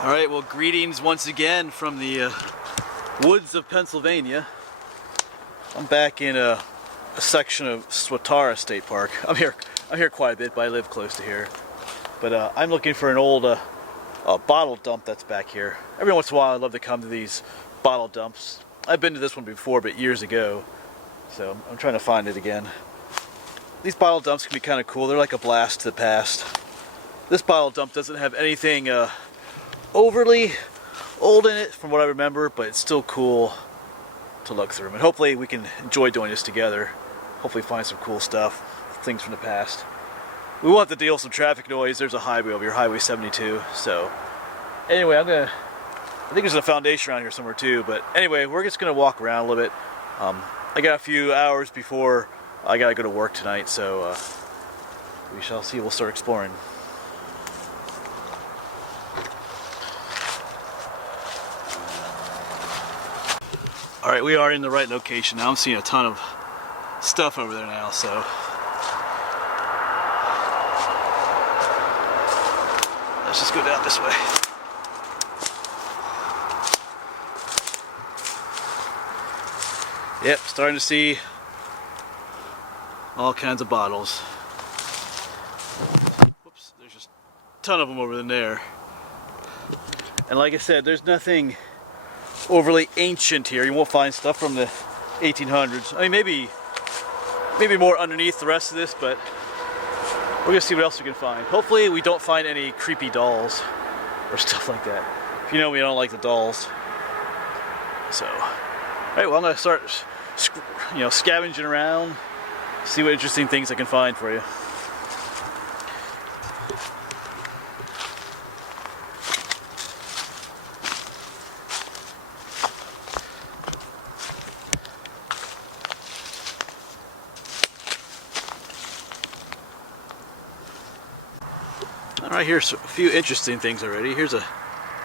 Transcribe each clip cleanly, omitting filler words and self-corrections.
Alright, well, greetings once again from the woods of Pennsylvania. I'm back in a section of Swatara State Park. I'm here quite a bit, but I live close to here. But I'm looking for an old bottle dump that's back here. Every once in a while I love to come to these bottle dumps. I've been to this one before, but years ago. So I'm trying to find it again. These bottle dumps can be kind of cool. They're like a blast to the past. This bottle dump doesn't have anything overly old in it from what I remember, but it's still cool to look through. And hopefully we can enjoy doing this together. Hopefully find some cool stuff, things from the past. We will have to deal with some traffic noise. There's a highway over here, Highway 72. So anyway, I think there's a foundation around here somewhere too, but anyway, we're just gonna walk around a little bit. I got a few hours before I gotta go to work tonight, so we shall see. We'll start exploring. Alright, we are in the right location now. I'm seeing a ton of stuff over there now, so let's just go down this way. Yep, starting to see all kinds of bottles. Whoops, there's just a ton of them over there. And like I said, there's nothing overly ancient here. You won't find stuff from the 1800s. I mean, maybe more underneath the rest of this, but we're gonna see what else we can find. Hopefully we don't find any creepy dolls or stuff like that. If you know me, I don't like the dolls. So, alright, well, I'm gonna start scavenging around, see what interesting things I can find for you. Alright, here's a few interesting things already. Here's a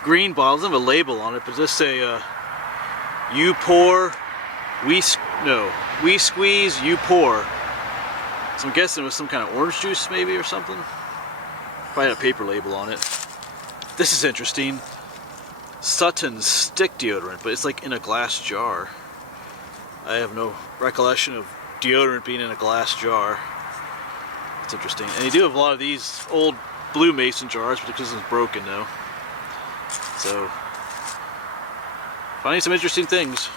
green bottle. It doesn't have a label on it, but just say you pour, we squeeze, you pour. So I'm guessing it was some kind of orange juice maybe or something. Probably had a paper label on it. This is interesting. Sutton's stick deodorant, but it's like in a glass jar. I have no recollection of deodorant being in a glass jar. It's interesting. And they do have a lot of these old blue mason jars, but this is broken though. So, finding some interesting things.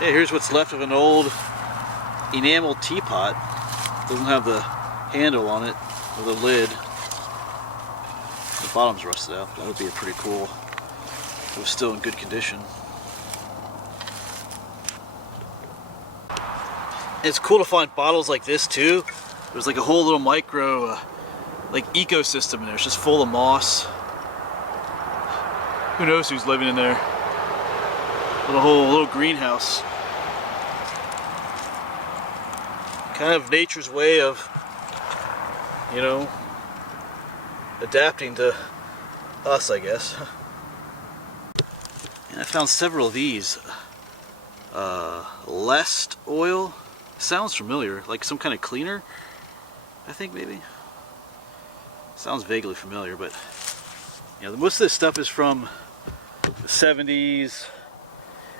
Hey, here's what's left of an old enamel teapot. Doesn't have the handle on it, or the lid. The bottom's rusted out. That would be pretty cool if it was still in good condition. It's cool to find bottles like this too. There's like a whole little micro like ecosystem in there. It's just full of moss. Who knows who's living in there? A whole little greenhouse. Kind of nature's way of, you know, adapting to us, I guess. And I found several of these. Lest oil. Sounds familiar, like some kind of cleaner, I think maybe. Sounds vaguely familiar, but you know, most of this stuff is from the 70s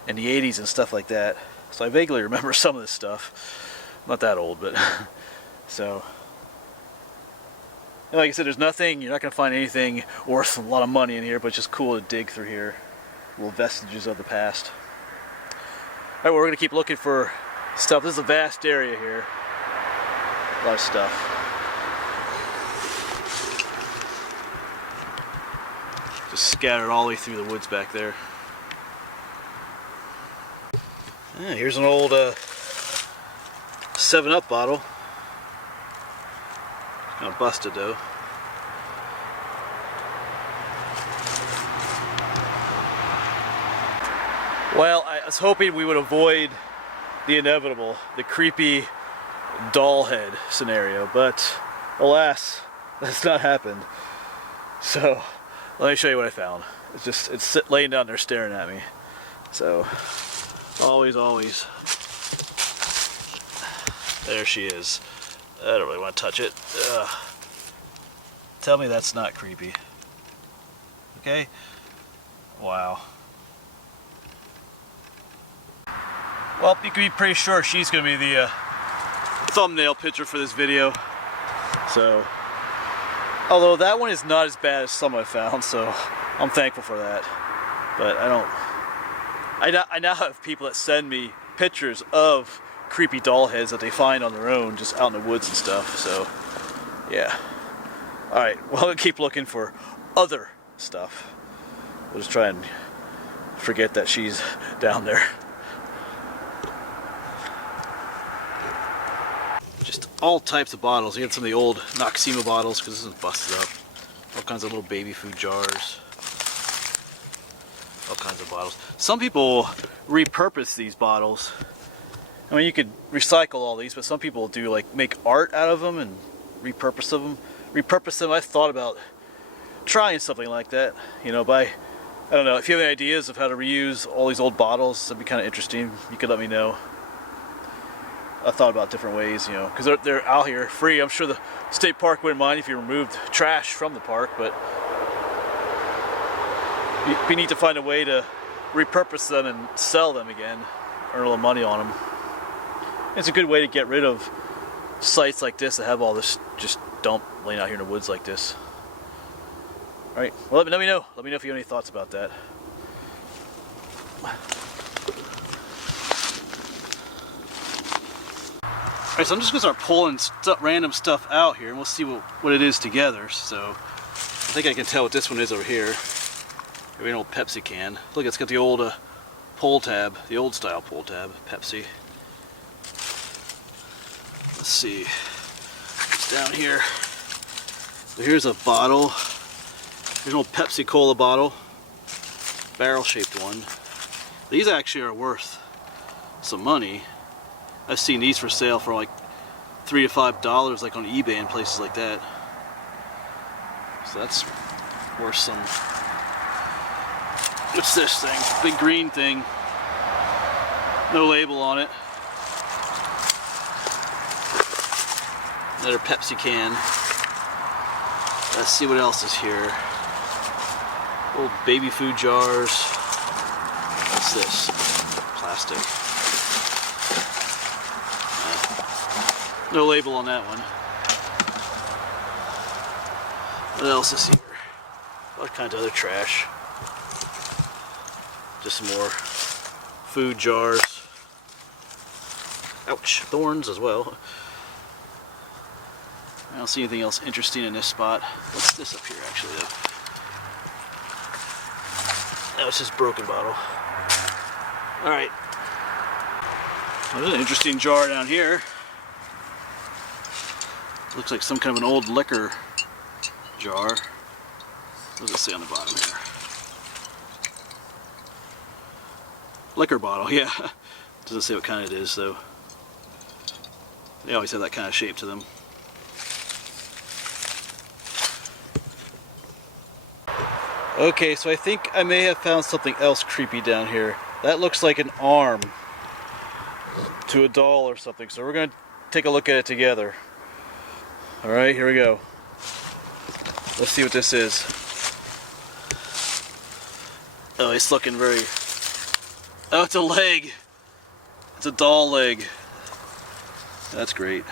and the 80s and stuff like that. So I vaguely remember some of this stuff. Not that old, but so. And like I said, there's nothing, you're not going to find anything worth a lot of money in here, but it's just cool to dig through here. Little vestiges of the past. Alright, well, we're going to keep looking for stuff. This is a vast area here. A lot of stuff. Just scattered all the way through the woods back there. Yeah, here's an old 7-Up bottle. Kind of busted though. Well, I was hoping we would avoid the inevitable, the creepy doll head scenario, but alas, that's not happened. So let me show you what I found. It's laying down there staring at me. So always there she is. I don't really want to touch it. Ugh. Tell me that's not creepy. okay? Wow. Well, you can be pretty sure she's going to be the thumbnail picture for this video. So, although that one is not as bad as some I found, so I'm thankful for that. But I now have people that send me pictures of creepy doll heads that they find on their own, just out in the woods and stuff. So, yeah. Alright, well, I'll keep looking for other stuff. We'll just try and forget that she's down there. Just all types of bottles. You got some of the old Noxema bottles, because this is busted up. All kinds of little baby food jars. All kinds of bottles. Some people repurpose these bottles. I mean, you could recycle all these, but some people do like make art out of them and repurpose them. I've thought about trying something like that. You know, I don't know, if you have any ideas of how to reuse all these old bottles, that'd be kind of interesting. You could let me know. I thought about different ways, you know, because they're out here free. I'm sure the state park wouldn't mind if you removed trash from the park, but we need to find a way to repurpose them and sell them again, earn a little money on them. It's a good way to get rid of sites like this that have all this just dump laying out here in the woods like this. Alright, well, let me know. Let me know if you have any thoughts about that. Alright, so I'm just going to start pulling random stuff out here, and we'll see what it is together. So, I think I can tell what this one is over here. Maybe an old Pepsi can. Look, it's got the old pull tab, the old style pull tab, Pepsi. Let's see. It's down here. So here's a bottle. Here's an old Pepsi Cola bottle. Barrel-shaped one. These actually are worth some money. I've seen these for sale for like $3 to $5, like on eBay and places like that. So that's worth some. What's this thing? Big green thing. No label on it. Another Pepsi can. Let's see what else is here. Old baby food jars. What's this? Plastic. No label on that one. What else is here? All kinds of other trash. Just some more food jars. Ouch, thorns as well. I don't see anything else interesting in this spot. What's this up here actually though? That was just a broken bottle. Alright. Well, there's an interesting jar down here. Looks like some kind of an old liquor jar. What does it say on the bottom here? Liquor bottle, yeah. Doesn't say what kind it is though. They always have that kind of shape to them. Okay, so I think I may have found something else creepy down here. That looks like an arm to a doll or something, so we're going to take a look at it together. Alright, here we go. Let's see what this is. Oh, it's looking very... Oh, it's a leg! It's a doll leg. That's great.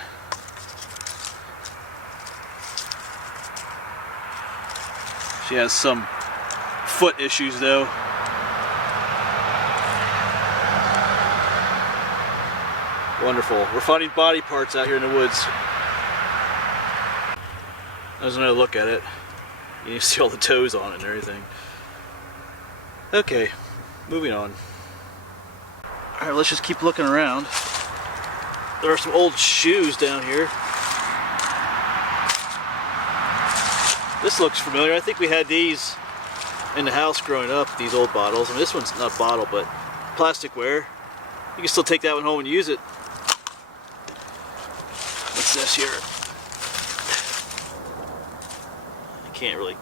She has some foot issues though. Wonderful. We're finding body parts out here in the woods. There's another look at it. You can see all the toes on it and everything. Okay, moving on. Alright, let's just keep looking around. There are some old shoes down here. This looks familiar. I think we had these in the house growing up, these old bottles. I mean, this one's not a bottle, but plasticware. You can still take that one home and use it. What's this here? I can't really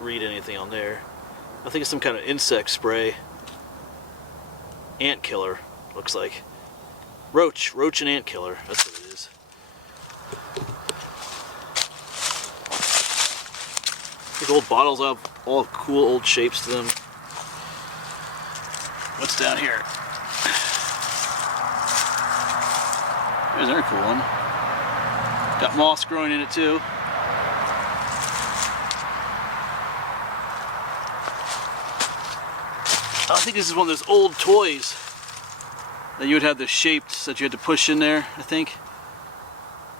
read anything on there. I think it's some kind of insect spray. Ant killer, looks like. Roach and ant killer, that's what it is. These old bottles have all cool old shapes to them. What's down here? There's another cool one. Got moss growing in it too. I think this is one of those old toys that you would have the shaped that you had to push in there, I think.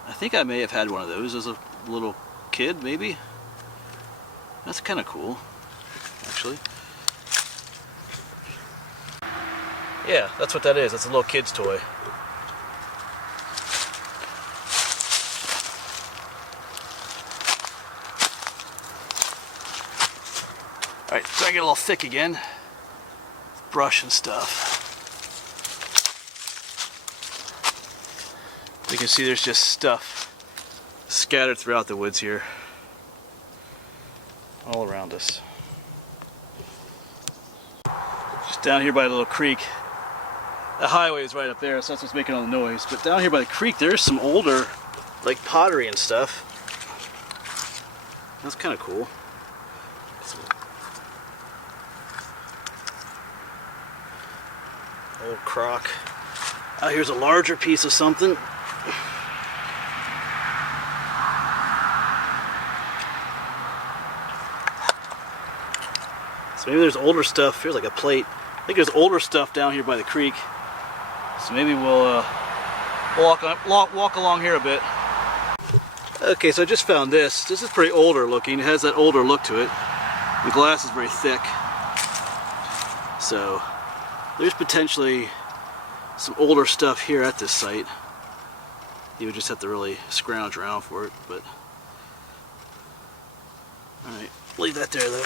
I think I may have had one of those as a little kid, maybe. That's kind of cool, actually. Yeah, that's what that is. That's a little kid's toy. Alright, so I get a little thick again. Brush and stuff. You can see there's just stuff scattered throughout the woods here. All around us. Just down here by the little creek. The highway is right up there, so that's what's making all the noise. But down here by the creek, there's some older, like pottery and stuff. That's kind of cool. Old crock. Oh, here's a larger piece of something. So maybe there's older stuff. Here's like a plate. I think there's older stuff down here by the creek. So maybe we'll walk along here a bit. Okay, so I just found this. This is pretty older looking. It has that older look to it. The glass is very thick. So there's potentially some older stuff here at this site. You would just have to really scrounge around for it, but alright, leave that there though.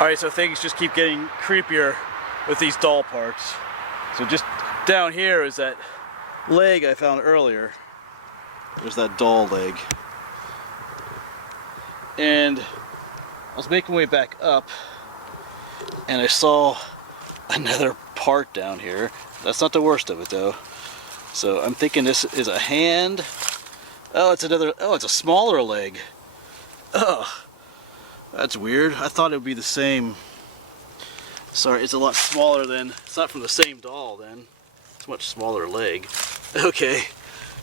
Alright, so things just keep getting creepier with these doll parts. So just down here is that leg I found earlier. There's that doll leg. And I was making my way back up and I saw another part down here. That's not the worst of it though. So I'm thinking this is a hand. Oh, it's another, oh, it's a smaller leg. Ugh, that's weird. I thought it would be the same. Sorry, it's a lot smaller than, it's not from the same doll then. It's a much smaller leg. Okay,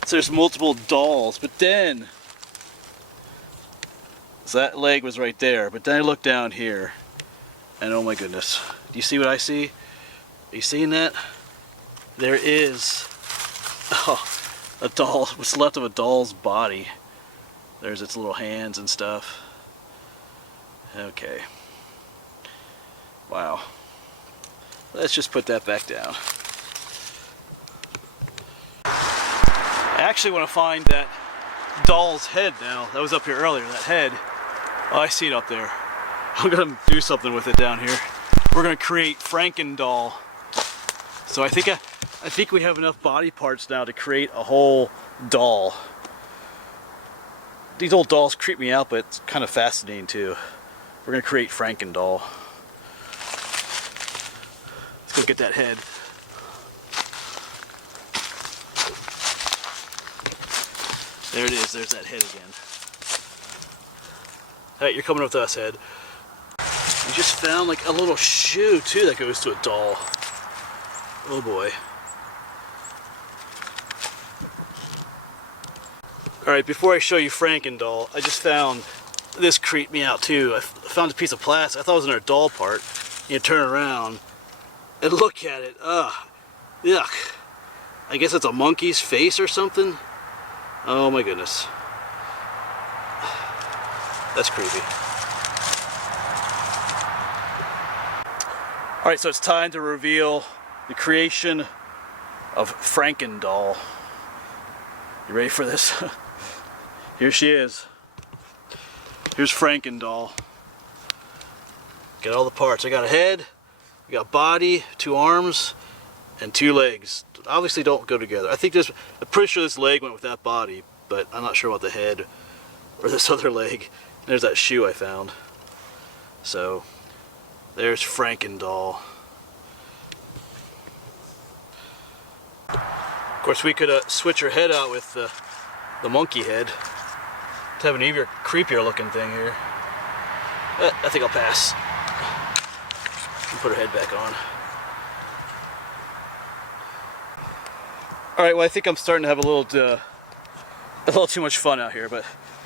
so there's multiple dolls, but then, so that leg was right there, but then I looked down here, and oh my goodness. Do you see what I see? Are you seeing that? There is, oh, a doll, what's left of a doll's body. There's its little hands and stuff. Okay. Wow. Let's just put that back down. I actually want to find that doll's head now. That was up here earlier, that head. Oh, I see it up there. I'm going to do something with it down here. We're going to create Frankendoll. So I think we have enough body parts now to create a whole doll. These old dolls creep me out, but it's kind of fascinating too. We're going to create Frankendoll. Let's go get that head. There it is, there's that head again. Alright, you're coming with us, head. We just found like a little shoe too that goes to a doll. Oh boy. Alright, before I show you Frankendoll, I just found, this creeped me out too. I found a piece of plastic. I thought it was another doll part. You turn around and look at it. Ugh. Yuck. I guess it's a monkey's face or something. Oh my goodness. That's creepy. Alright, so it's time to reveal the creation of Frankendoll. You ready for this? Here she is. Here's Frankendoll. Got all the parts. I got a head, I got body, 2 arms, and 2 legs. Obviously don't go together. I'm pretty sure this leg went with that body, but I'm not sure about the head or this other leg. And there's that shoe I found. So there's Frankendoll. Of course we could switch her head out with the monkey head. to have an even creepier looking thing here. I think I'll pass. Put her head back on. All right, well I think I'm starting to have a little too much fun out here, but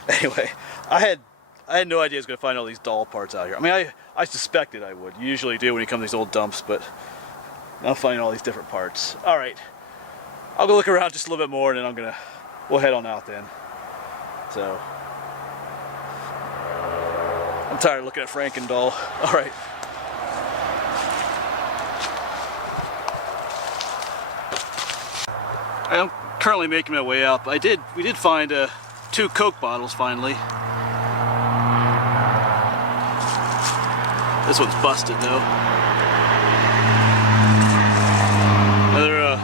anyway, I had no idea I was going to find all these doll parts out here. I mean, I suspected I would. You usually do when you come to these old dumps, but I'm finding all these different parts. All right, I'll go look around just a little bit more, and then we'll head on out then. So, I'm tired of looking at Frankendoll. All right. I'm currently making my way out, but we did find 2 Coke bottles finally. This one's busted though. Another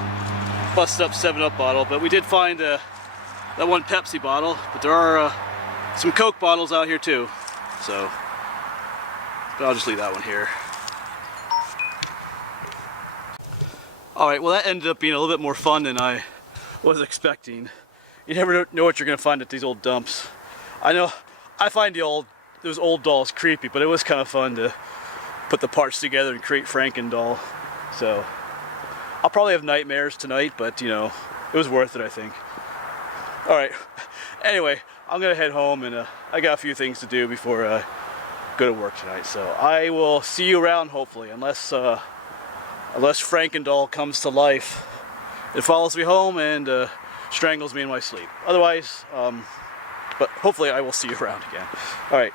busted up 7-Up bottle, but we did find that one Pepsi bottle, but there are some Coke bottles out here too. So, but I'll just leave that one here. Alright, well that ended up being a little bit more fun than I was expecting. You never know what you're going to find at these old dumps. I know I find those old dolls creepy, but it was kind of fun to put the parts together and create Frankendoll. So I'll probably have nightmares tonight, but you know, it was worth it, I think. Alright, anyway, I'm going to head home, and I got a few things to do before I go to work tonight. So I will see you around, hopefully, unless Frankendoll comes to life. It follows me home and strangles me in my sleep. Otherwise, but hopefully I will see you around again. Alright.